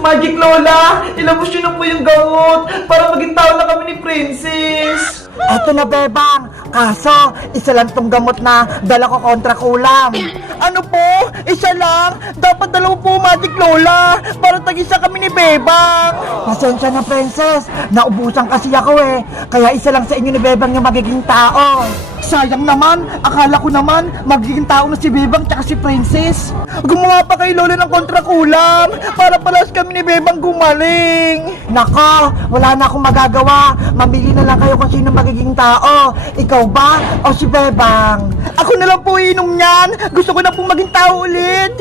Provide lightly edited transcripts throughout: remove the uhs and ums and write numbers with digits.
Magic Lola, ilabos nyo na po yung gamot para maging tao na kami ni Princess. Eto na, Bebang. Kaso, isa lang tong gamot na dala ko kontra kulam. Ano po? Isa lang? Dapat dalawa po, Magic Lola. Para tag-isa kami ni Bebang. Pasensya na, Princess. Naubusan kasi ako eh. Kaya isa lang sa inyo ni Bebang yung magiging tao. Sayang naman. Akala ko naman magiging tao na si Bebang tsaka si Princess. Gumawa pa kay Lola ng kontra kulam para palas kami ni Bebang gumaling. Nako, wala na akong magagawa. Mamili na lang kayo kung sino magiging tao. Ikaw ba o si Bebang? Ako na lang po inom niyan. Gusto ko na pong maging tao ulit.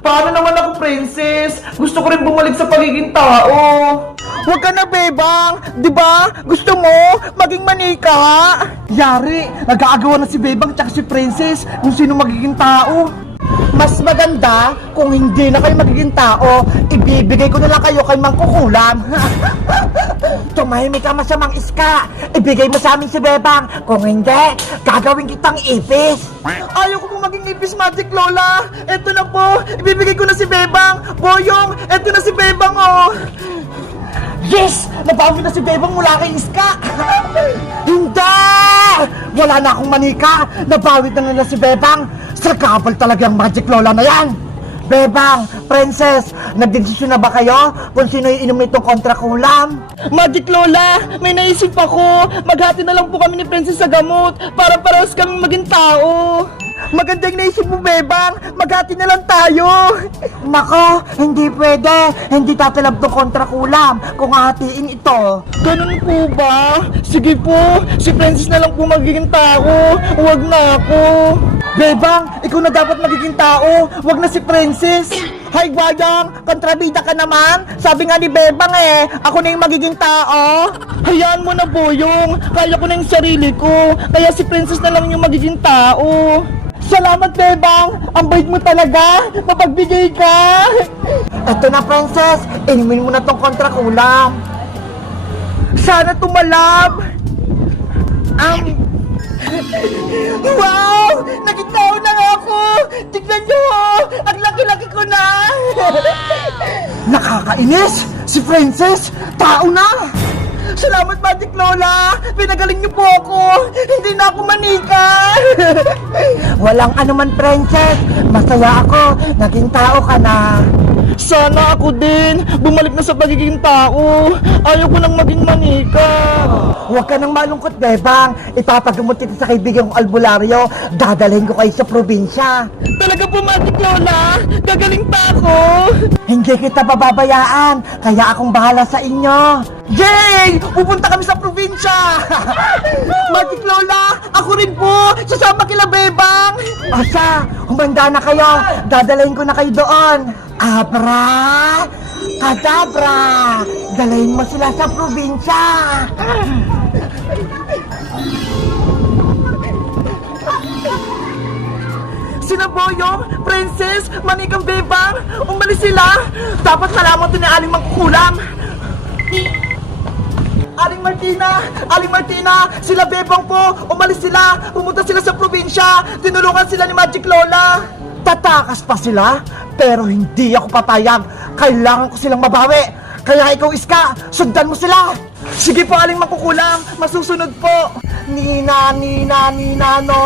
Paano naman ako, Princess? Gusto ko rin bumalik sa pagiging tao. Huwag ka na, Bebang. Diba? Gusto mo maging manika? Yari, nag-aagawa na si Bebang tsaka si Princess kung sino magiging tao. Mas maganda kung hindi na kayo magiging tao, ibibigay ko na lang kayo kay Mang Kukulam. Tumahimik ka, masamang iska. Ibigay mo sa amin si Bebang. Kung hindi, gagawin kitang ipis. Ayaw ko pong maging ipis, Magic Lola. Eto na po, ibibigay ko na si Bebang. Boyong, eto na si Bebang, oh. Yes! Nabawi na si Bebang mula kay Iska! Hindi! Wala na akong manika! Nabawi na nila si Bebang! Sagabal talaga ang Magic Lola na yan! Bebang, Princess, nagdesisyon na ba kayo kung sino iinom nitong kontra kulam? Magic Lola, may naisip ako! Maghati na lang po kami ni Princess sa gamot para paras kami maging tao! Magandang naisip mo, Bebang! Maghati na lang tayo! Nako, hindi pwede! Hindi tatalab to kontra kulam kung hatiin ito! Ganun po ba? Sige po, si Princess na lang po magiging tao! Huwag na ako! Bebang, ikaw na dapat magiging tao! Huwag na si Princess! Hay, Bayang! Kontrabida ka naman! Sabi nga ni Bebang eh, ako na yung magiging tao! Hayaan mo na, Boyong! Kaya ko na yung sarili ko! Kaya si Princess na lang yung magiging tao! Salamat, Bebang! Ang bait mo talaga! Mapagbigay ka! Eto na, Princess! Inumin mo na tong kontra kulam! Sana tumalab! Wow! Naging tao na nga ako! Tignan nyo! Ang laki-laki ko na! Nakakainis! Si Princess! Tao na! Salamat, Magic Lola! Pinagaling niyo po ako! Hindi na ako manika! Walang anuman, Princess! Masaya ako! Naging tao ka na! Sana ako din! Bumalik na sa pagiging tao! Ayaw ko nang maging manika! Huwag ka nang malungkot, Bebang! Ipapagamot kita sa kaibigan kong albularyo! Dadalhin ko kayo sa probinsya! Talaga po, Magic Lola! Gagaling pa ako! Hindi kita bababayaan! Kaya akong bahala sa inyo! Yay! Pupunta kami sa probinsya! Magic Lola! Ako rin po! Sasama kila Bebang! Asa! Humanda na kayo! Dadalhin ko na kayo doon! Abra! Kadabra! Dalhin mo sila sa probinsya! Sina Boyong, Princess, Manikang Bebang, umalis sila! Dapat malaman to ni Aling Mang Kukulam! Aling Martina, sila Bebang po, umalis sila, pumunta sila sa probinsya, tinulungan sila ni Magic Lola. Tatakas pa sila, pero hindi ako papayag, kailangan ko silang mabawi. Kaya ikaw, Iska, sundan mo sila. Sige po, Aling Makukulam, masusunod po. Nina, no,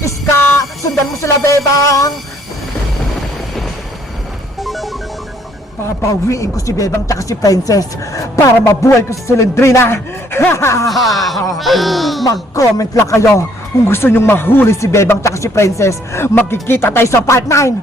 Iska, sundan mo sila, Bebang. Papawiin ko si Bebang tsaka si Princess para mabuhay ko si Cylindrina. Mag-comment lang kayo kung gusto nyong mahuli si Bebang tsaka si Princess. Magkikita tayo sa part 9.